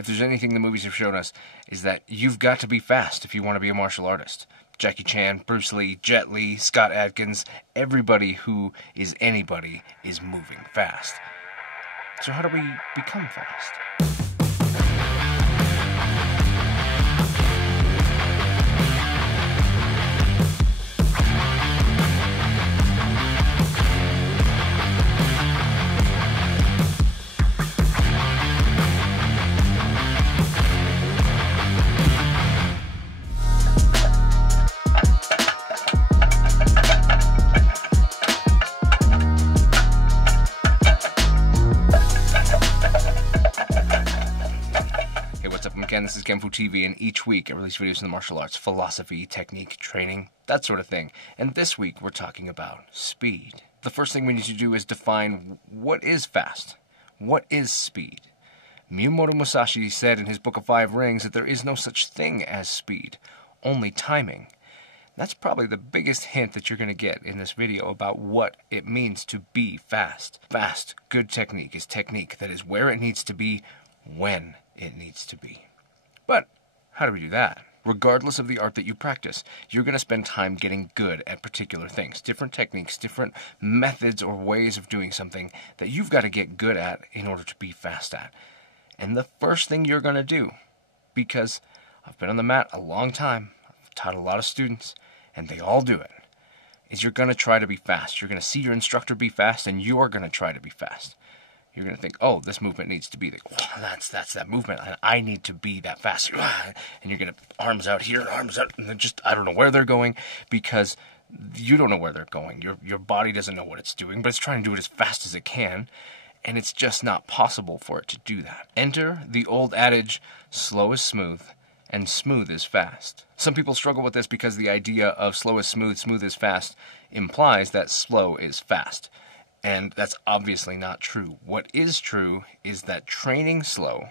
If there's anything the movies have shown us, is that you've got to be fast if you want to be a martial artist. Jackie Chan, Bruce Lee, Jet Li, Scott Adkins, everybody who is anybody is moving fast. So how do we become fast? This is kenfuTV, and each week I release videos in the martial arts, philosophy, technique, training, that sort of thing. And this week we're talking about speed. The first thing we need to do is define what is fast. What is speed? Miyamoto Musashi said in his Book of Five Rings that there is no such thing as speed, only timing. That's probably the biggest hint that you're going to get in this video about what it means to be fast. Fast, good technique is technique that is where it needs to be, when it needs to be. But how do we do that? Regardless of the art that you practice, you're going to spend time getting good at particular things. Different techniques, different methods or ways of doing something that you've got to get good at in order to be fast at. And the first thing you're going to do, because I've been on the mat a long time, I've taught a lot of students, and they all do it, is you're going to try to be fast. You're going to see your instructor be fast, and you're going to try to be fast. You're going to think, oh, this movement needs to be that's that movement, and I need to be that fast. And you're going to arms out here, arms out, and then just, I don't know where they're going, because you don't know where they're going. Your body doesn't know what it's doing, but it's trying to do it as fast as it can, and it's just not possible for it to do that. Enter the old adage, slow is smooth, and smooth is fast. Some people struggle with this because the idea of slow is smooth, smooth is fast implies that slow is fast. And that's obviously not true. What is true is that training slow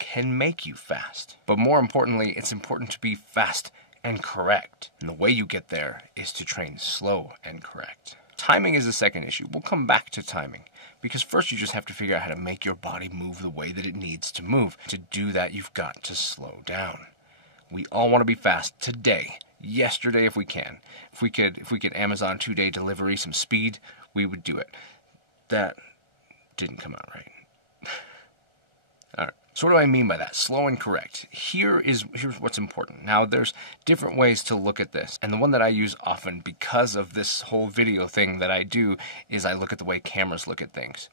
can make you fast. But more importantly, it's important to be fast and correct. And the way you get there is to train slow and correct. Timing is the second issue. We'll come back to timing, because first you just have to figure out how to make your body move the way that it needs to move. To do that, you've got to slow down. We all want to be fast today, yesterday if we can. If we could Amazon 2-day delivery some speed, we would do it. That didn't come out right. Alright, so what do I mean by that? Slow and correct. Here's what's important. Now, there's different ways to look at this, and the one that I use often because of this whole video thing that I do is I look at the way cameras look at things.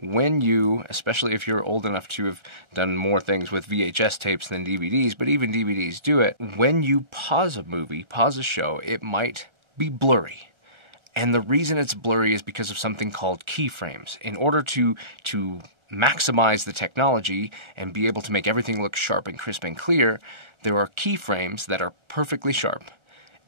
When you, especially if you're old enough to have done more things with VHS tapes than DVDs, but even DVDs do it, when you pause a movie, pause a show, it might be blurry. And the reason it's blurry is because of something called keyframes. In order to maximize the technology and be able to make everything look sharp and crisp and clear, there are keyframes that are perfectly sharp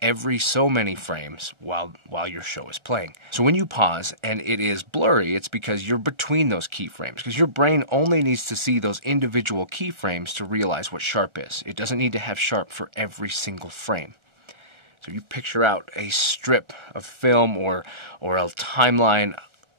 every so many frames while your show is playing. So when you pause and it is blurry, it's because you're between those keyframes, because your brain only needs to see those individual keyframes to realize what sharp is. It doesn't need to have sharp for every single frame. So you picture out a strip of film or a timeline,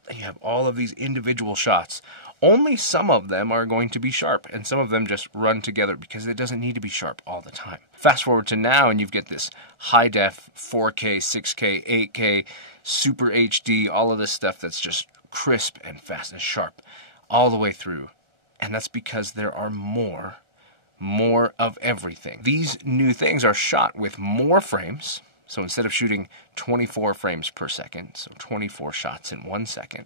you have all of these individual shots. Only some of them are going to be sharp, and some of them just run together because it doesn't need to be sharp all the time. Fast forward to now, and you've got this high-def, 4K, 6K, 8K, Super HD, all of this stuff that's just crisp and fast and sharp all the way through. And that's because there are more of everything. These new things are shot with more frames. So instead of shooting 24 frames per second, so 24 shots in 1 second,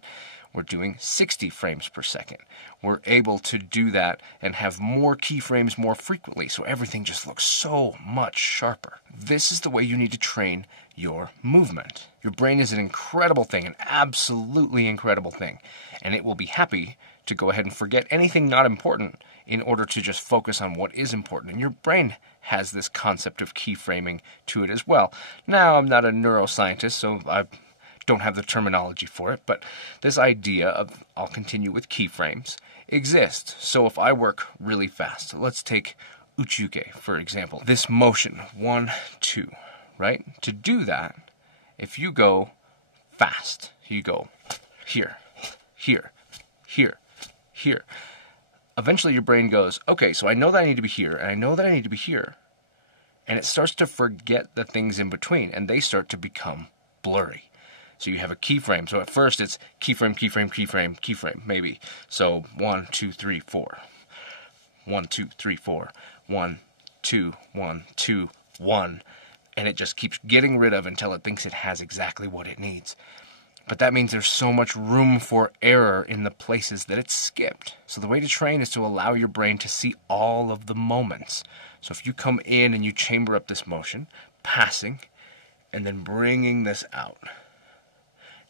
we're doing 60 frames per second. We're able to do that and have more keyframes more frequently, so everything just looks so much sharper. This is the way you need to train your movement. Your brain is an incredible thing, an absolutely incredible thing, and it will be happy to go ahead and forget anything not important in order to just focus on what is important. And your brain has this concept of keyframing to it as well. Now, I'm not a neuroscientist, so I don't have the terminology for it, but this idea of, I'll continue with keyframes, exists. So if I work really fast, let's take uchuke, for example. This motion, 1, 2, right? To do that, if you go fast, you go here, here, here, here. eventually your brain goes, okay, so I know that I need to be here, and I know that I need to be here. And it starts to forget the things in between, and they start to become blurry. So you have a keyframe. So at first it's keyframe, keyframe, keyframe, keyframe, maybe. So 1, 2, 3, 4. 1, 2, 3, 4. 1, 2, 1, 2, 1. And it just keeps getting rid of until it thinks it has exactly what it needs. But that means there's so much room for error in the places that it's skipped. So the way to train is to allow your brain to see all of the moments. So if you come in and you chamber up this motion, passing, and then bringing this out,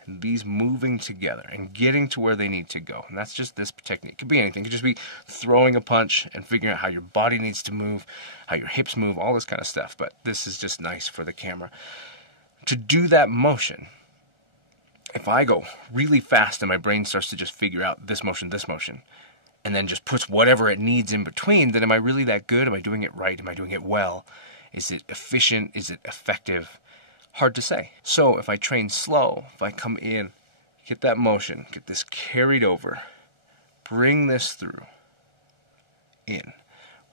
and these moving together and getting to where they need to go. And that's just this technique. It could be anything. It could just be throwing a punch and figuring out how your body needs to move, how your hips move, all this kind of stuff. But this is just nice for the camera. To do that motion, if I go really fast and my brain starts to just figure out this motion, and then just puts whatever it needs in between, then am I really that good? Am I doing it right? Am I doing it well? Is it efficient? Is it effective? Hard to say. So if I train slow, if I come in, get that motion, get this carried over, bring this through, in,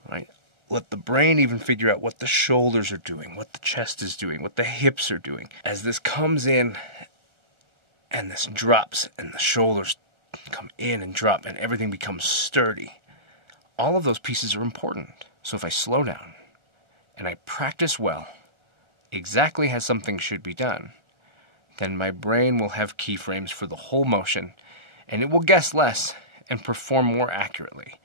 right? Let the brain even figure out what the shoulders are doing, what the chest is doing, what the hips are doing. As this comes in and this drops and the shoulders come in and drop and everything becomes sturdy, all of those pieces are important. So if I slow down and I practice well, exactly as something should be done, then my brain will have keyframes for the whole motion, and it will guess less and perform more accurately.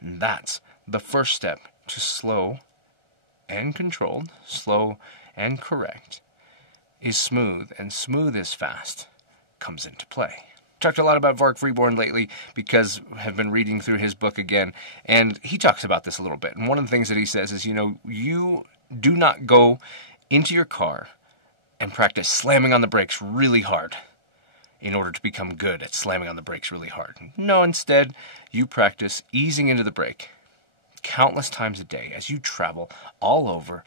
And that's the first step to slow and controlled, slow and correct, is smooth, and smooth is fast, comes into play. Talked a lot about Vark Freeborn lately because I've been reading through his book again, and he talks about this a little bit. And one of the things that he says is, you do not go into your car and practice slamming on the brakes really hard in order to become good at slamming on the brakes really hard. No, instead, you practice easing into the brake countless times a day as you travel all over,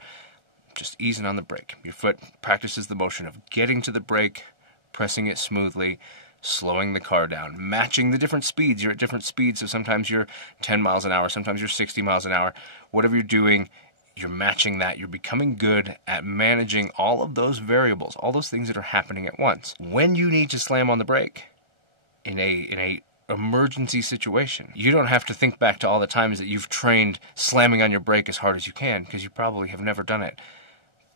just easing on the brake. Your foot practices the motion of getting to the brake, pressing it smoothly, slowing the car down, matching the different speeds. You're at different speeds, so sometimes you're 10 miles an hour, sometimes you're 60 miles an hour. Whatever you're doing, you're matching that. You're becoming good at managing all of those variables, all those things that are happening at once. When you need to slam on the brake in a emergency situation, you don't have to think back to all the times that you've trained slamming on your brake as hard as you can, because you probably have never done it.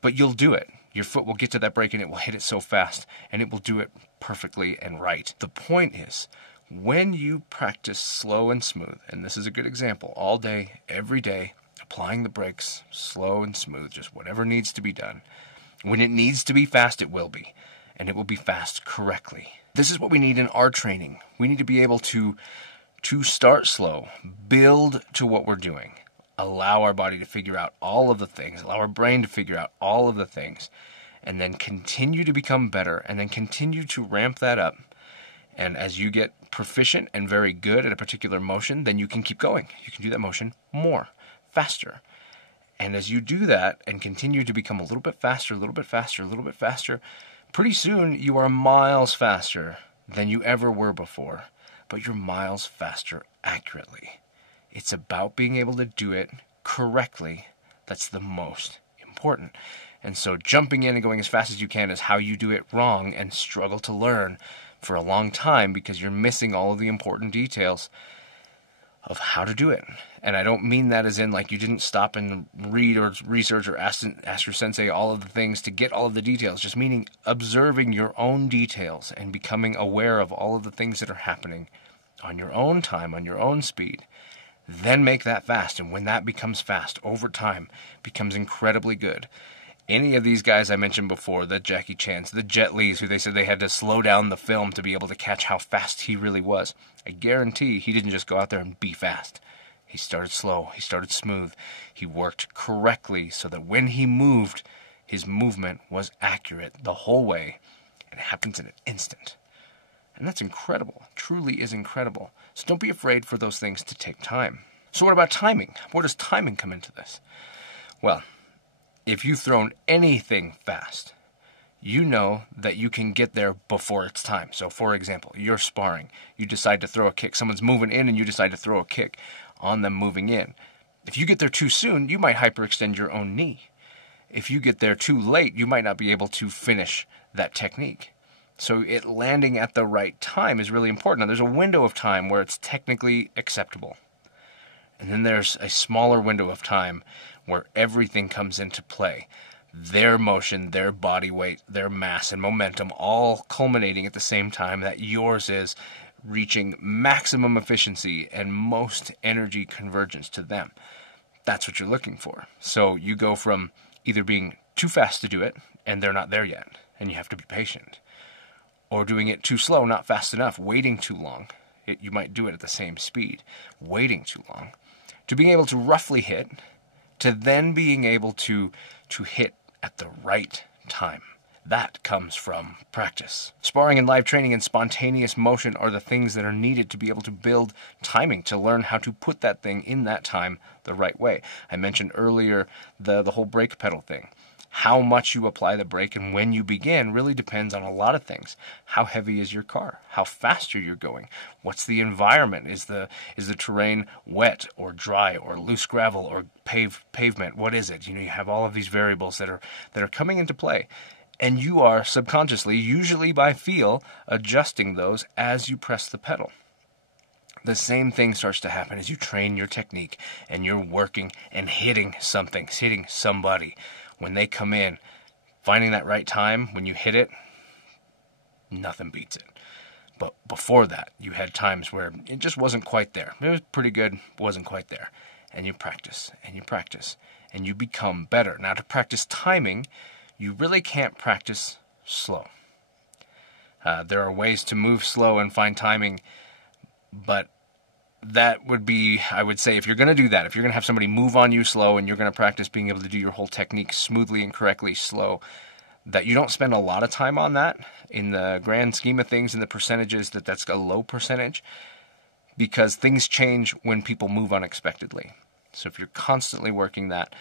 But you'll do it. Your foot will get to that brake and it will hit it so fast, and it will do it perfectly and right. The point is, when you practice slow and smooth, and this is a good example, all day, every day, applying the brakes, slow and smooth, just whatever needs to be done. When it needs to be fast, it will be. And it will be fast correctly. This is what we need in our training. We need to be able to start slow, build to what we're doing, allow our body to figure out all of the things, allow our brain to figure out all of the things, and then continue to become better, and then continue to ramp that up. And as you get proficient and very good at a particular motion, then you can keep going. You can do that motion more, faster. And as you do that and continue to become a little bit faster, a little bit faster, a little bit faster, pretty soon you are miles faster than you ever were before, but you're miles faster accurately. It's about being able to do it correctly. That's the most important. And so jumping in and going as fast as you can is how you do it wrong and struggle to learn for a long time, because you're missing all of the important details of how to do it. And I don't mean that as in like you didn't stop and read or research or ask your sensei all of the things to get all of the details, just meaning observing your own details and becoming aware of all of the things that are happening on your own time, on your own speed. Then make that fast, and when that becomes fast, over time, becomes incredibly good. Any of these guys I mentioned before, the Jackie Chans, the Jet Lis, who they said they had to slow down the film to be able to catch how fast he really was, I guarantee he didn't just go out there and be fast. He started slow, he started smooth, he worked correctly so that when he moved, his movement was accurate the whole way, and it happens in an instant. And that's incredible, truly is incredible. So don't be afraid for those things to take time. So what about timing? Where does timing come into this? Well, if you've thrown anything fast, you know that you can get there before it's time. So for example, you're sparring, you decide to throw a kick, someone's moving in and you decide to throw a kick on them moving in. If you get there too soon, you might hyperextend your own knee. If you get there too late, you might not be able to finish that technique. So it landing at the right time is really important. Now, there's a window of time where it's technically acceptable. And then there's a smaller window of time where everything comes into play. Their motion, their body weight, their mass and momentum all culminating at the same time that yours is, reaching maximum efficiency and most energy convergence to them. That's what you're looking for. So you go from either being too fast to do it, and they're not there yet, and you have to be patient, or doing it too slow, not fast enough, waiting too long. You might do it at the same speed, waiting too long, to being able to roughly hit, to then being able to hit at the right time. That comes from practice. Sparring and live training and spontaneous motion are the things that are needed to be able to build timing, to learn how to put that thing in that time the right way. I mentioned earlier the whole brake pedal thing. How much you apply the brake and when you begin really depends on a lot of things. How heavy is your car? How fast are you going? What's the environment? Is the terrain wet or dry or loose gravel or pavement? What is it? You have all of these variables that are coming into play. And you are subconsciously, usually by feel, adjusting those as you press the pedal. The same thing starts to happen as you train your technique and you're working and hitting something, hitting somebody. When they come in, finding that right time, when you hit it, nothing beats it. But before that, you had times where it just wasn't quite there. It was pretty good, wasn't quite there. And you practice, and you practice, and you become better. Now, to practice timing, you really can't practice slow. There are ways to move slow and find timing, but that would be, I would say, if you're going to do that, if you're going to have somebody move on you slow and you're going to practice being able to do your whole technique smoothly and correctly slow, that you don't spend a lot of time on that in the grand scheme of things, in the percentages, that's a low percentage, because things change when people move unexpectedly. So if you're constantly working that,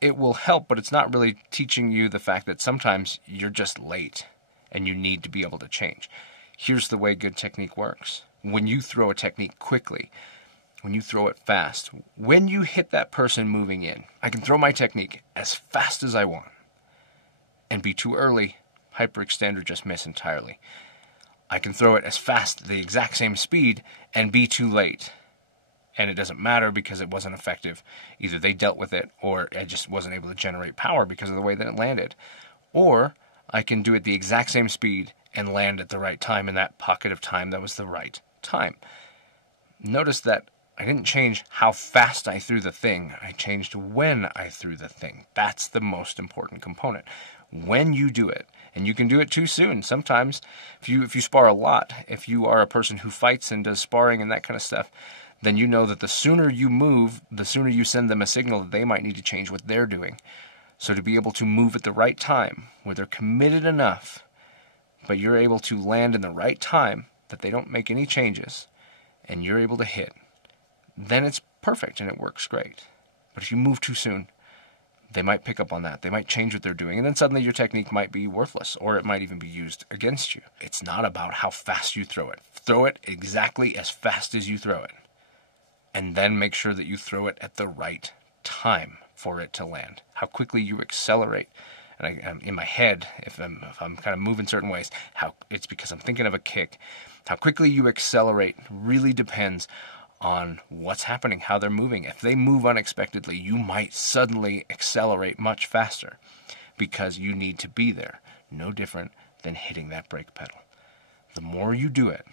it will help, but it's not really teaching you the fact that sometimes you're just late and you need to be able to change. Here's the way good technique works. When you throw a technique quickly, when you throw it fast, when you hit that person moving in, I can throw my technique as fast as I want and be too early, hyperextend, or just miss entirely. I can throw it as fast, the exact same speed, and be too late. And it doesn't matter because it wasn't effective. Either they dealt with it or I just wasn't able to generate power because of the way that it landed. Or I can do it the exact same speed and land at the right time in that pocket of time that was the right time. Notice that I didn't change how fast I threw the thing. I changed when I threw the thing. That's the most important component. When you do it, and you can do it too soon. Sometimes, if you spar a lot, if you are a person who fights and does sparring and that kind of stuff, then you know that the sooner you move, the sooner you send them a signal that they might need to change what they're doing. So to be able to move at the right time, where they're committed enough, but you're able to land in the right time, that they don't make any changes, and you're able to hit, then it's perfect and it works great. But if you move too soon, they might pick up on that. They might change what they're doing, and then suddenly your technique might be worthless, or it might even be used against you. It's not about how fast you throw it. Throw it exactly as fast as you throw it. And then make sure that you throw it at the right time for it to land. How quickly you accelerate. And I'm in my head, if I'm kind of moving certain ways, it's because I'm thinking of a kick. How quickly you accelerate really depends on what's happening, how they're moving. If they move unexpectedly, you might suddenly accelerate much faster because you need to be there. No different than hitting that brake pedal. The more you do it,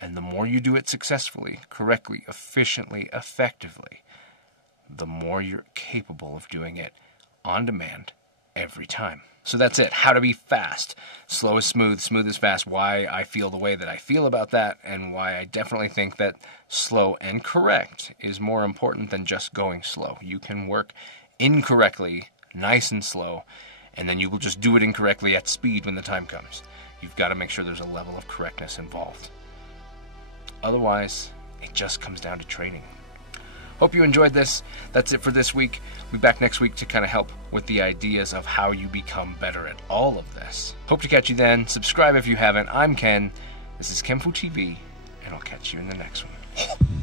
and the more you do it successfully, correctly, efficiently, effectively, the more you're capable of doing it on demand every time. So that's it. How to be fast. Slow is smooth, smooth is fast. Why I feel the way that I feel about that, and why I definitely think that slow and correct is more important than just going slow. You can work incorrectly, nice and slow, and then you will just do it incorrectly at speed when the time comes. You've got to make sure there's a level of correctness involved. Otherwise, it just comes down to training. Hope you enjoyed this. That's it for this week. We'll be back next week to kind of help with the ideas of how you become better at all of this. Hope to catch you then. Subscribe if you haven't. I'm Ken. This is kenfuTV, and I'll catch you in the next one.